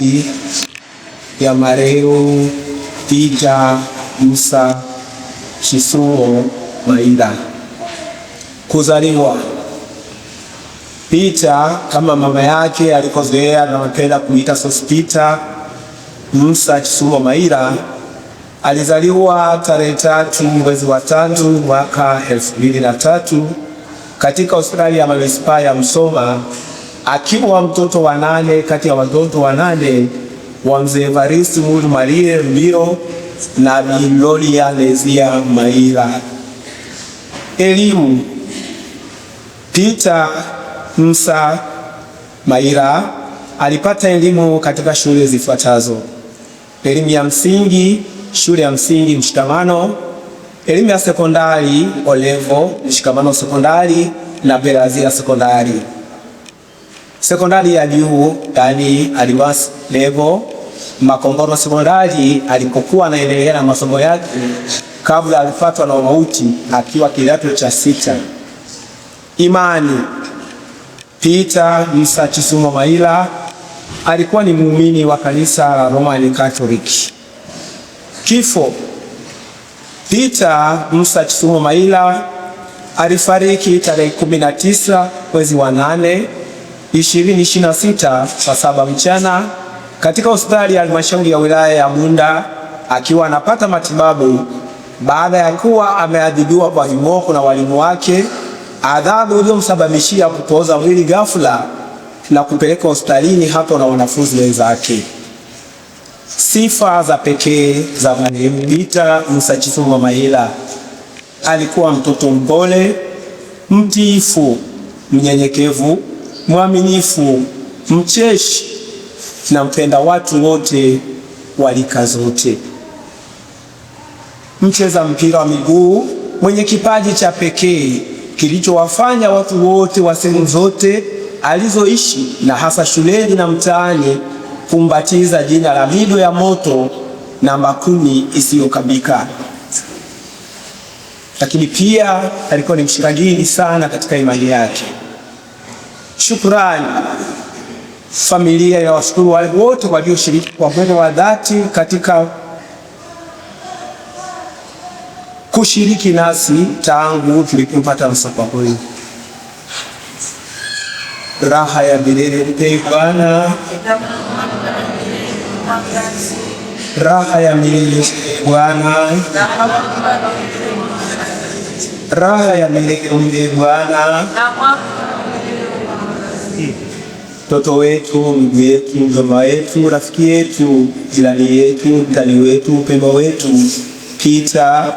mazishi ya marehemu Peter Musa Kisumo Maila. Kuzaliwa. Peter kama mama yake alikozoea na anapenda kuita Sospeter Musa Kisumo Maila alizaliwa tarehe 3 mwezi wa 3 mwaka 2003 katika hospitali ya manispaa ya Musoma, akiwa mtoto wa 8 kati ya watoto wa 8 wa mzee Evariste Marie Mbiro na Bi Gloria Lezia Maila. Elimu. Peter Musa Maila alipata elimu katika shule zifuatazo: elimu ya msingi shule ya msingi Mshikamano, elimu ya sekondari Olevo Mshikamano sekondari na Berazia sekondari. Sekondari ya juu yani advanced level Makongoro sekondari alipokuwa anaendelea na masomo yake kabla alifatwa na mauti akiwa kidato cha 6. Imani. Peter Musa Kisumo Maila alikuwa ni muumini wa kanisa la Roman Catholic. Kifo. Peter Musa Kisumo Maila alifariki tarehe 19 mwezi wa 8 2026 saa 7 mchana katika hospitali ya halmashauri ya wilaya ya Bunda akiwa anapata matibabu baada ya kuwa ameadhibiwa kwa viboko na walimu wake, adhabu iliyomsababishia kupooza mwili ghafla na kupelekwa hospitalini hapo na wanafunzi wenzake. Sifa za pekee za marehemu Peter Musa Kisumo Maila: alikuwa mtoto mpole, mtiifu, mnyenyekevu, mwaminifu, mcheshi na mpenda watu wote wa rika zote. Mcheza mpira wa miguu mwenye kipaji cha pekee kilichowafanya watu wote wa sehemu zote alizoishi na hasa shuleni na mtaani kumbatiza jina la Mido ya Moto namba 10 isiyokabika. Lakini pia alikuwa ni mshirikini sana katika imani yake. Shukrani. Familia ya washukuru wale wote walioshiriki kwa moyo wa dhati katika kushiriki nasi tangu tulipopata msiba huu. Raha ya milele mpe Bwana, raha ya milele Bwana, raha ya milele mpe Bwana. Mtoto wetu, ndugu yetu, mjomba wetu, rafiki yetu, jirani yetu, mtani wetu, mpendwa wetu Peter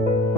you.